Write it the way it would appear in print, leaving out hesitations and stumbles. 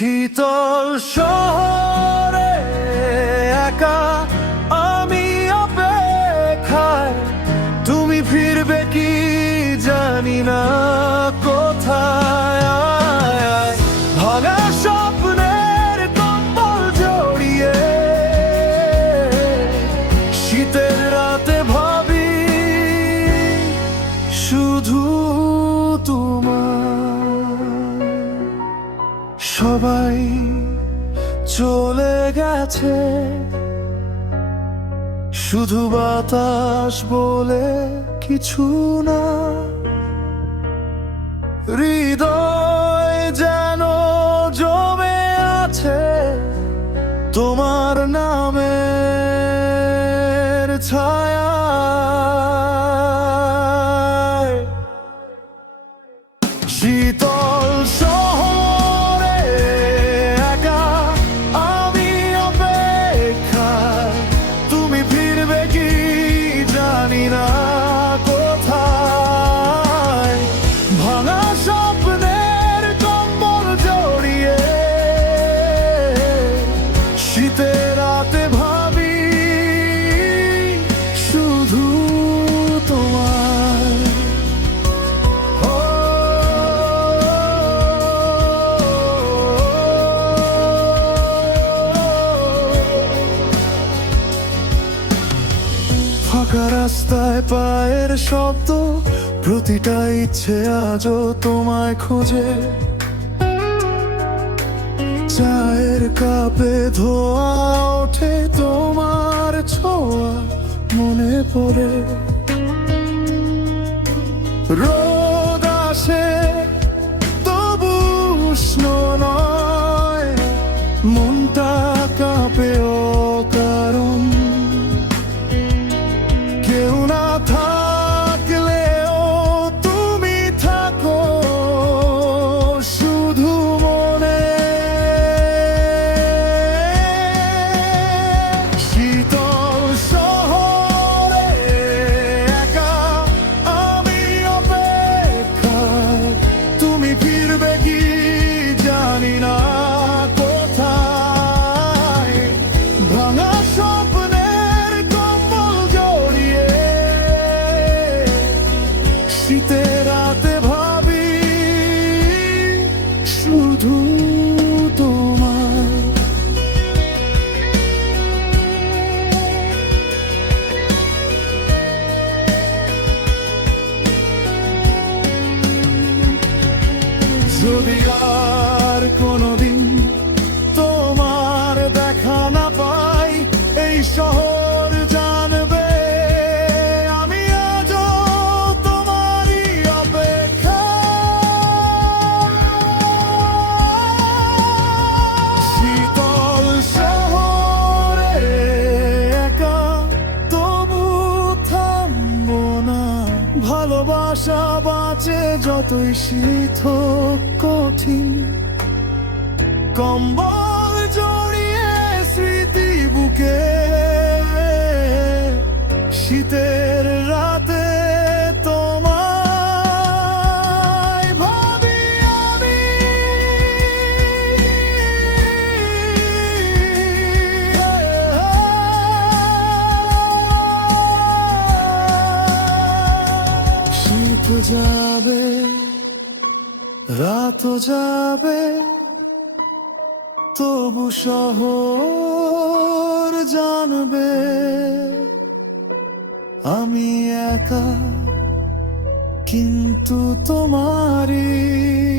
শীতল শহরে একা আমি অপেক্ষায়, তুমি ফিরবে কি জানি না কোথায়। ভাঙা স্বপ্নের কম্বল জড়িয়ে শীতের রাতে ভাবি শুধু তোমার। সবাই চলে গেছে, শুধু বাতাস বলে কিছু না। হৃদয় যেন জমে আছে তোমার নামের ছায়ায়। শীতল শহরে একা আমি অপেক্ষায়, তুমি ফিরবে কি জানি না কোথায়। ভাঙা স্বপ্নের কম্বল জড়িয়ে শীতের রাতে ভাবি শুধু তোমার। ফাঁকা রাস্তায় পায়ের শব্দ, প্রতিটা ইচ্ছে আজও তোমায় খোঁজে। চায়ের কাপে ধোয়া ওঠে তোমার ছোঁয়া মনে পড়ে। রোদ আসে তবু উষ্ণ নয়, মনটা কাঁপে অকারণ। কেউ না থাকলেও তুমি থাকো শুধু মনে। শীতল শহরে একা আমি অপেক্ষায়, তুমি ফিরবে কি জানি না কোথায়। ভাঙা স্বপ্নের কম্বল জড়িয়ে শীতের রাতে ভাবি শুধু তোমার। যদি আর কোনোদিন তোমার দেখা না পাই, এই শহর জানবে আমি আজও তোমারই অপেক্ষা। শীতল শহরে একা তবু থামবো না। ভালোবাসা বাঁচে যতই শীত হোক কঠিন, কম্বল জড়িয়ে স্মৃতি বুকে। শীতের রাতে তোমায় ভাবি আমি শীত যাবে রাত যাবে, তবু শহর জানবে আমি একা কিন্তু তোমারই।